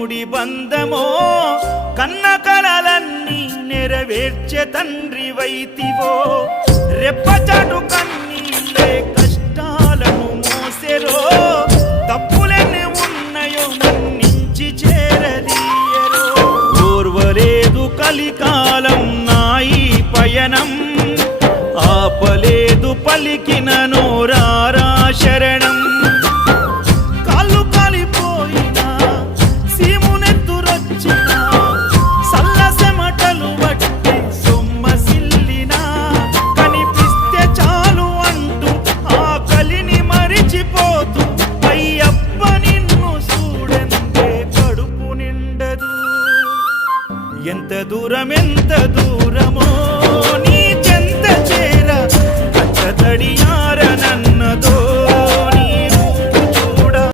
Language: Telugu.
ఇరుముడి బంధమో కన్న కలలన్నీ నెరవేర్చే తండ్రి వైతివో రెప్పచాటు కన్నీళ్ళే కష్టాలను మోసెరో తప్పులెన్ని ఉన్నాయో మన్నించి చేరదీయరో ఓర్వలేదు కలికాలం నాయి పయనం ఆపలేదు పలికిన నోరారా శరణం కాళ్ళు కాలిపోయినా సీమునెత్తురొచ్చినా సల్లసెమటలు బట్టి సొమ్మసిల్లినా కనిపిస్తే చాలు అంటూ ఆకలిని మరిచిపోతూ అయ్యప్ప నిన్ను చూడందే కడుపు నిండదు ఎంత దూరం